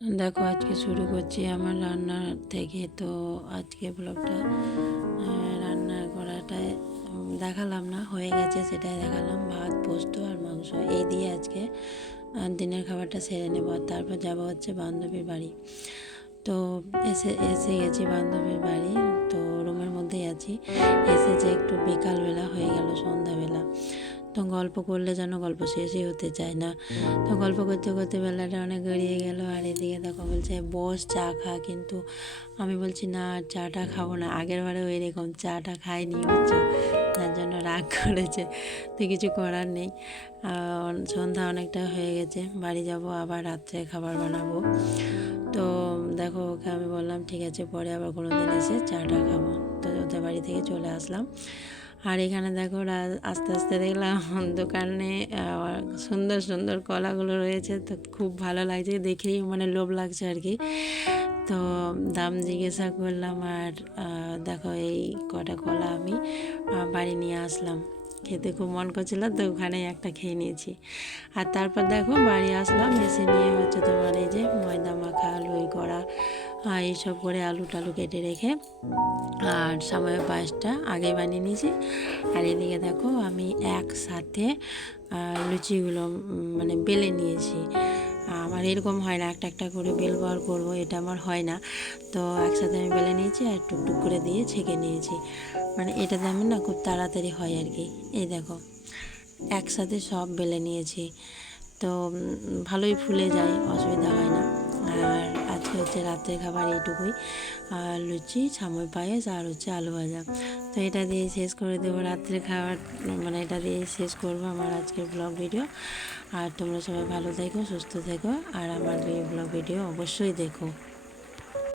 দেখো, আজকে শুরু করছি আমার রান্নার থেকে। তো আজকে ব্লগটা রান্না করাটাই দেখালাম না, হয়ে গেছে সেটাই দেখালাম। ভাত, পোস্ত আর মাংস, এই দিয়ে আজকে দিনের খাবারটা সেরে নেব। তারপর যাব হচ্ছে বান্ধবীর বাড়ি। তো এসে এসে গেছি বান্ধবীর বাড়ি। তো রুমের মধ্যেই আছি। এসেছে একটু বিকালবেলা গল্প করলে যেন গল্প শেষই হতে চায় না। তো গল্প করতে করতে বেলাটা অনেক গড়িয়ে গেল আর এদিকে দেখো বলছে, বস চা খা। কিন্তু আমি বলছি, না চাটা খাব না। আগের বারেও এরকম চাটা খাইনি, বুঝছ? তার জন্য রাগ করেছে। তো কিছু করার নেই। সন্ধ্যা অনেকটা হয়ে গেছে। বাড়ি যাব আবার রাত্রে খাবার বানাবো। তো দেখো ওকে আমি বললাম, ঠিক আছে, পরে আবার কোনো দিন এসে চাটা খাব। তো ওদের বাড়ি থেকে চলে আসলাম। আর এখানে দেখো আস্তে আস্তে দেখলাম দোকানে সুন্দর সুন্দর কলাগুলো রয়েছে, তো খুব ভালো লাগছে, দেখেই মানে লোভ লাগছে আর কি। তো দাম জিজ্ঞাসা করলাম আর দেখো এই কটা কলা আমি বাড়ি নিয়ে আসলাম। খেতে খুব মন করছিল, তো ওখানে একটা খেয়ে নিয়েছি। আর তারপর দেখো বাড়ি আসলাম, এসে নিয়ে হচ্ছে তোমার এই যে ময়দা মাখা, লই করা আহ, এইসব করে আলু টালু কেটে রেখে আর সময় পায়েসটা আগে বানিয়ে নিয়েছি। আর এদিকে দেখো আমি একসাথে লুচিগুলো মানে বেলে নিয়েছি। আমার এরকম হয় না একটা একটা করে বেল আর করব এটা আমার হয় না। তো একসাথে আমি বেলে নিয়েছি আর টুকটুক করে দিয়ে ছেঁকে নিয়েছি। মানে এটাতে আমি না খুব তাড়াতাড়ি হয় আর কি। এই দেখো একসাথে সব বেলে নিয়েছি। তো ভালোই ফুলে যায়, অসুবিধা হয় না। আর আজকে হচ্ছে রাত্রের খাবার এইটুকুই। আর লুচি ছাময় পায়েস আর হচ্ছে আলু ভাজা। তো এটা দিয়ে শেষ করে দেবো রাত্রের খাবার। মানে এটা দিয়ে শেষ করব আমার আজকের ব্লগ ভিডিও। আর তোমরা সবাই ভালো থেকো, সুস্থ থেকো। আর আমার ব্লগ ভিডিও অবশ্যই দেখো।